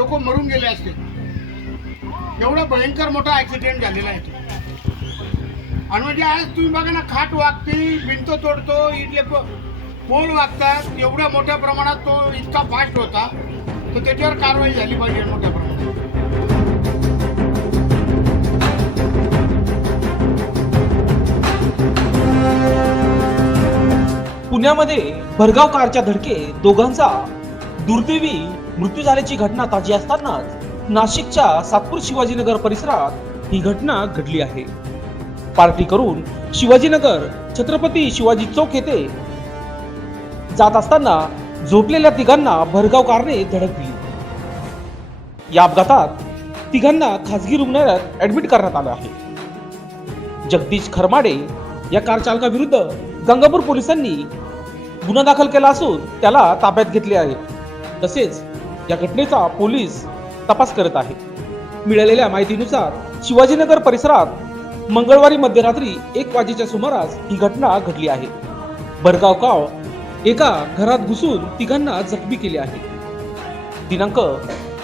लोक मरून गेले असते एवढा भयंकर मोठा ऍक्सिडेंट झालेला आहे आणि म्हणजे आज तुम्ही बघा ना खाट वागते भिंत तोडतो इथले पोल वागतात एवढ्या मोठ्या प्रमाणात तो इतका फास्ट होता तर त्याच्यावर कारवाई झाली पाहिजे मोठ्या प्रमाणात. पुण्यामध्ये भरगाव कारच्या धडके दोघांचा दुर्दैवी मृत्यू झाल्याची घटना ताजी असतानाच नाशिकच्या सातपूर शिवाजीनगर परिसरात ही घटना घडली आहे. पार्टी करून शिवाजीनगर छत्रपती शिवाजी चौक येथे जात असताना झोपलेल्या तिघांना भरगाव कारने धडक दिली या अपघातात तिघांना खासगी रुग्णालयात ऍडमिट करण्यात आलं आहे. जगदीश खरमाडे या कार चालकाविरुद्ध गंगापूर पोलिसांनी गुन्हा दाखल केला असून त्याला ताब्यात घेतले आहे. तसेच या घटनेचा पोलीस तपास करत आहे. मिळालेल्या माहितीनुसार शिवाजीनगर परिसरात मंगळवारी मध्यरात्री एक वाजेच्या सुमारास ही घटना घडली आहे. भरगाव काव एका घरात घुसून तिघांना जखमी केले आहे. दिनांक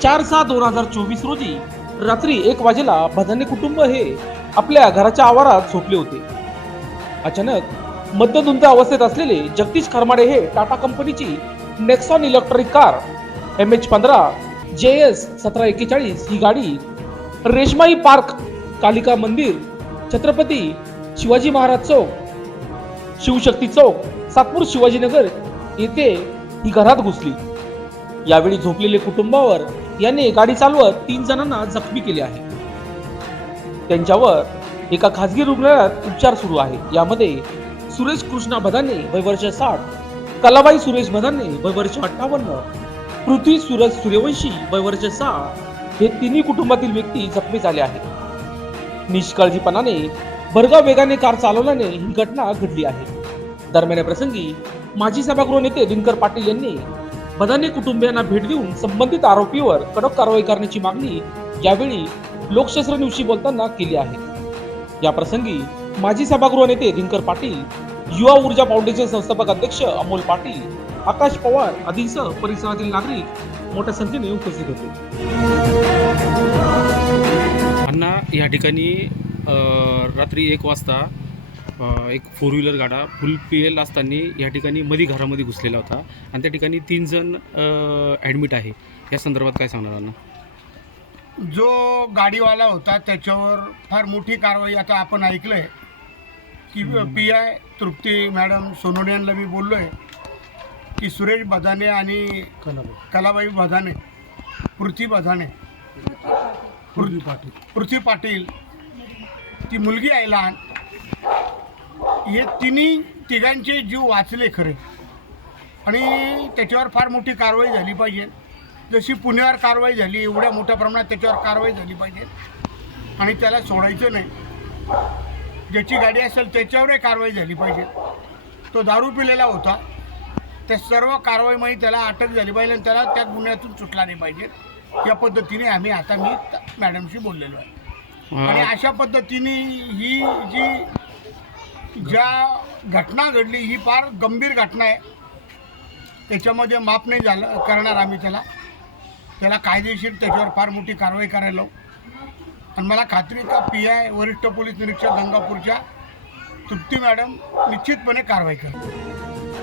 चार सहा दोन हजार चोवीस रोजी रात्री एक वाजेला भदाने कुटुंब हे आपल्या घराच्या आवारात झोपले होते. अचानक मध्यधुंद अवस्थेत असलेले जगदीश खरमाडे हे टाटा कंपनीची Nexon electric car M H पंधरा जे एस सतरा एक्केचाळीस ही गाडी रेशमाई पार्क कालिका मंदिर छत्रपती शिवाजी महाराज चौक शिवशक्ती चौक सातपूर शिवाजीनगर येथे ही घरात घुसली. यावेळी झोपलेले कुटुंबावर याने गाडी चालवत तीन जणांना जखमी केले आहे. त्यांच्यावर एका खासगी रुग्णालयात उपचार सुरू आहे यामध्ये सुरेश कृष्णा भदाने वय वर्ष साठ कलाबाई सुरेश भदाने वय वर्ष अठ्ठावन्न पृथ्वी सूरज सूर्यवंशी वय वर्ष सहा हे तिन्ही कुटुंबातील व्यक्ती जखमी झाले आहेत. निष्काळजीपणाने भरगाव वेगाने कार चालवल्याने ही घटना घडली आहे. दरम्यान प्रसंगी माजी सभागृह नेते दिनकर पाटील यांनी बदाने कुटुंबियांना भेट देऊन संबंधित आरोपीवर कडक कारवाई करण्याची मागणी यावेळी लोकशास्त्र दिवशी बोलताना केली आहे. या प्रसंगी माजी सभागृह नेते दिनकर पाटील युवा ऊर्जा फाउंडेशन संस्थापक अध्यक्ष अमोल पाटील आकाश पवार आदींसह परिसरातील नागरिक मोठ्या संख्येने उपस्थित होते. अण्णा या ठिकाणी रात्री एक वाजता एक फोर व्हीलर गाडा फुल पेल असताना या ठिकाणी मधी घरामध्ये घुसलेला होता. आणि त्या ठिकाणी तीन जण ॲडमिट आहे. या संदर्भात काय सांगणार अण्णा? जो गाडीवाला होता त्याच्यावर फार मोठी कारवाई आता आपण ऐकलंय. की P I Trupti madam Sonone यांना मी बोललोय. की सुरेश बधाने आणि कलाबाई बधाने पृथ्वी बधाने पृथ्वी पाटील. पृथ्वी पाटील ती मुलगी आहे लहान. हे तिन्ही तिघांचे जीव वाचले खरे. आणि त्याच्यावर फार मोठी कारवाई झाली पाहिजे. जशी पुण्यावर कारवाई झाली एवढ्या मोठ्या प्रमाणात त्याच्यावर कारवाई झाली पाहिजे. आणि त्याला सोडायचं नाही. ज्याची गाडी असेल त्याच्यावरही कारवाई झाली पाहिजे. तो दारू पिलेला होता. त्या सर्व कारवाईमध्ये त्याला अटक झाली पाहिजे आणि त्याला त्या गुन्ह्यातून सुटला नाही पाहिजे. या पद्धतीने आम्ही आता मी मॅडमशी बोललेलो आहे. आणि अशा पद्धतीने ही जी ज्या घटना घडली ही फार गंभीर घटना आहे. त्याच्यामध्ये माफ नाही झालं करणार आम्ही त्याला. त्याला कायदेशीर त्याच्यावर फार मोठी कारवाई करायला लावू. आणि मला खात्री का पी आय वरिष्ठ पोलीस निरीक्षक गंगापूरच्या तृप्ती मॅडम निश्चितपणे कारवाई करेल